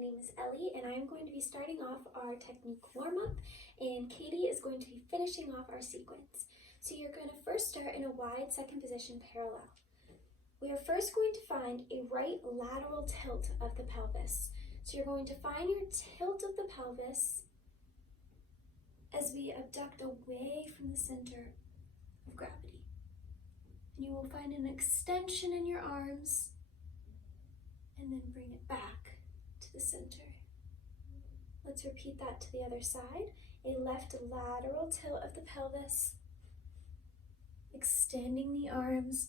name is Ellie, and I am going to be starting off our technique warm-up, and Katie is going to be finishing off our sequence. So you're going to first start in a wide second position parallel. We are first going to find a right lateral tilt of the pelvis. So you're going to find your tilt of the pelvis as we abduct away from the center of gravity. And you will find an extension in your arms and then bring it back to the center. Let's repeat that to the other side. A left lateral tilt of the pelvis, extending the arms,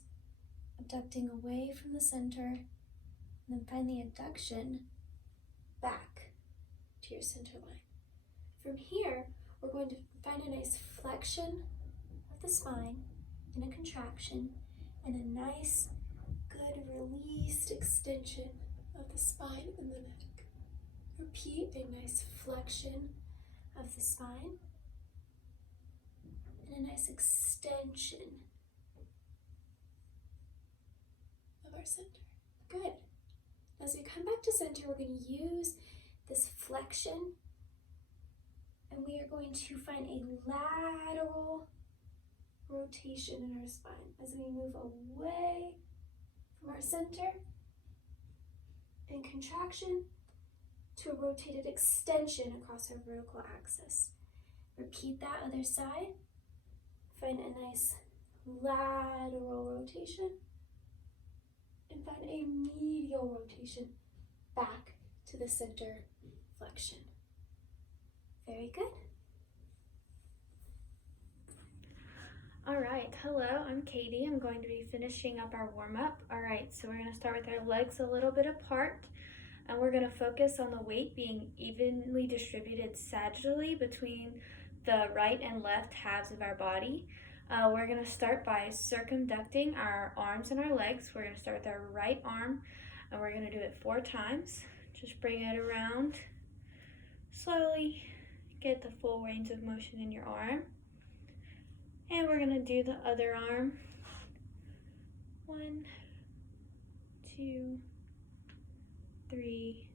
abducting away from the center, and then find the abduction back to your center line. From here, we're going to find a nice flexion of the spine and a contraction and a nice, good released extension of the spine and the neck. Repeat a nice flexion of the spine and a nice extension of our center. Good. As we come back to center, we're going to use this flexion and we are going to find a lateral rotation in our spine as we move away from our center and contraction to a rotated extension across our vertical axis. Repeat that other side. Find a nice lateral rotation and find a medial rotation back to the center flexion. Very good. All right, hello, I'm Katie. I'm going to be finishing up our warm-up. All right, so we're going to start with our legs a little bit apart, and we're going to focus on the weight being evenly distributed sagittally between the right and left halves of our body. We're going to start by circumducting our arms and our legs. We're going to start with our right arm, and we're going to do it 4 times. Just bring it around slowly. Get the full range of motion in your arm. And we're gonna do the other arm. 1, 2, 3,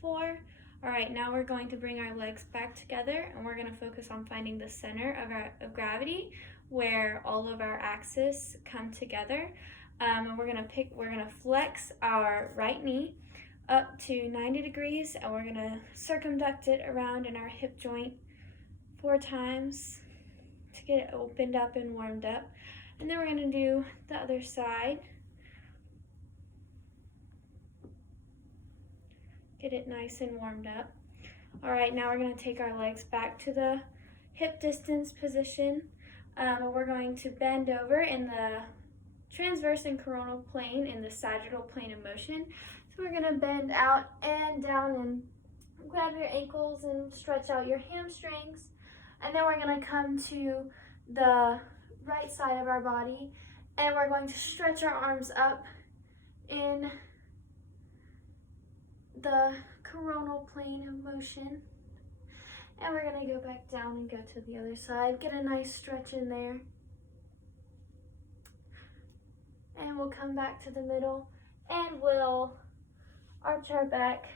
4. All right, now we're going to bring our legs back together and we're gonna focus on finding the center of gravity where all of our axes come together. And we're gonna flex our right knee up to 90 degrees and we're gonna circumduct it around in our hip joint 4 times to get it opened up and warmed up. And then we're gonna do the other side. Get it nice and warmed up. All right, now we're gonna take our legs back to the hip distance position. We're going to bend over in the transverse and coronal plane in the sagittal plane of motion. So we're gonna bend out and down and grab your ankles and stretch out your hamstrings. And then we're gonna come to the right side of our body and we're going to stretch our arms up in the coronal plane of motion. And we're gonna go back down and go to the other side. Get a nice stretch in there. And we'll come back to the middle and we'll arch our back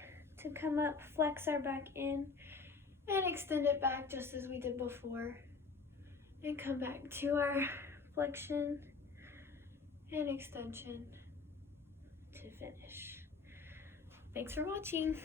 to come up, flex our back in, and extend it back just as we did before. And come back to our flexion and extension to finish. Thanks for watching.